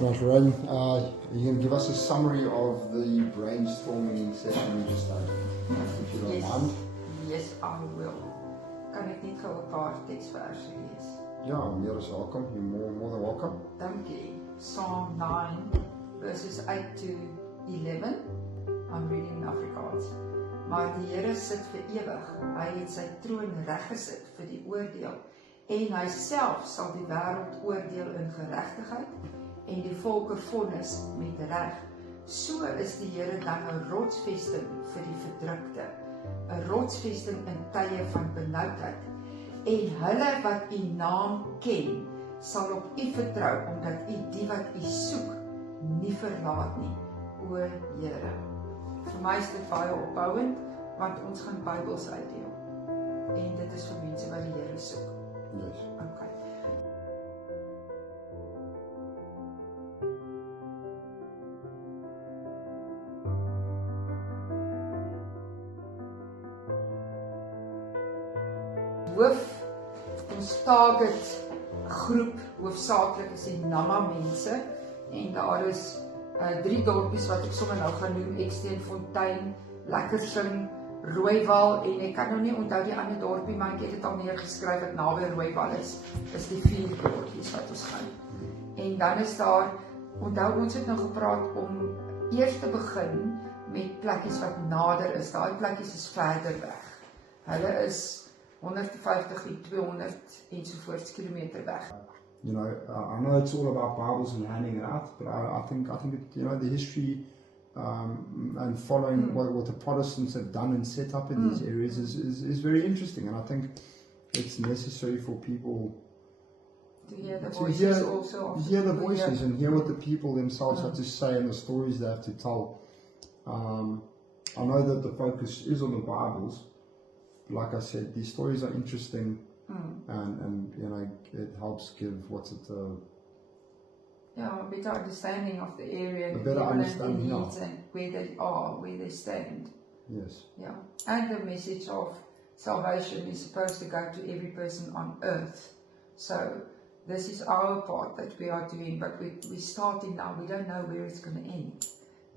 Right, Ron, you can give us a summary of the brainstorming session we just had, if you don't mind. Yes, I will. Kan ek net gou 'n paar teksverse lees? Ja, meer as welkom. You're more than welcome. Dankie. Psalm 9, verses 8 to 11. I'm reading in Afrikaans. Maar die Here sit vir ewig. Hy het sy troon reggesit vir die oordeel. En hy self sal die wêreld oordeel in geregtigheid en die volke vonnis met reg. So is die Here dan 'n rotsvesting vir die verdrukte, 'n rotsvesting in tye van benoudheid. En hulle wat u naam ken, sal op u vertrou, omdat u die wat u soek nie verlaat nie, o Here. Vir my is dit baie opbouend, want ons gaan Bybels uitdeel. En dit is vir mense wat die Here soek. Yes. Okay. Ons target groep hoofsaaklik is die Nama mense, en daar is 3 dorpies wat ek sommer nou gaan noem: Eksteenfontein, Lekkersing, Rooiwal, en ek kan nou nie onthou die ander dorpie, maar ek het dit al neergeskryf wat naby Rooiwal is die 4 dorpies wat ons gaan. En dan is daar, onthou ons het nou gepraat om eers te begin met plekkies wat nader is. Daai plekkies is verder weg. Hulle is 150 en 200 ensovoorts kilometer weg. You know, I know it's all about Bibles and handing it out, but I think it, you know, the history and following what the Protestants have done and set up in these areas is very interesting, and I think it's necessary for people to hear the voices and hear what the people themselves have to say and the stories they have to tell. I know that the focus is on the Bibles. Like I said, these stories are interesting, and you know, it helps give a better understanding of the area, a better understanding, and where they are, where they stand. Yes. Yeah, and the message of salvation is supposed to go to every person on earth. So this is our part that we are doing, but we're starting now. We don't know where it's going to end.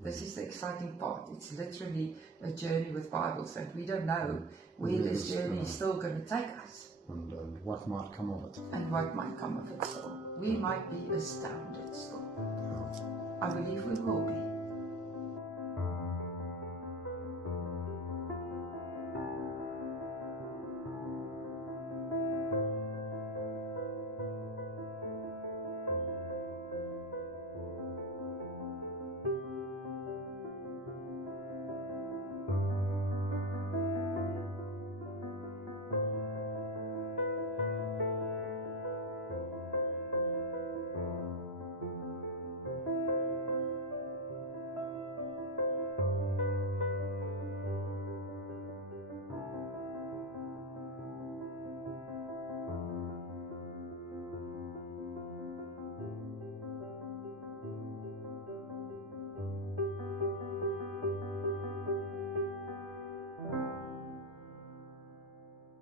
This is the exciting part. It's literally a journey with Bibles, and we don't know where this journey is still going to take us. And what might come of it. And what might come of it still. We might be astounded still. I believe we will be.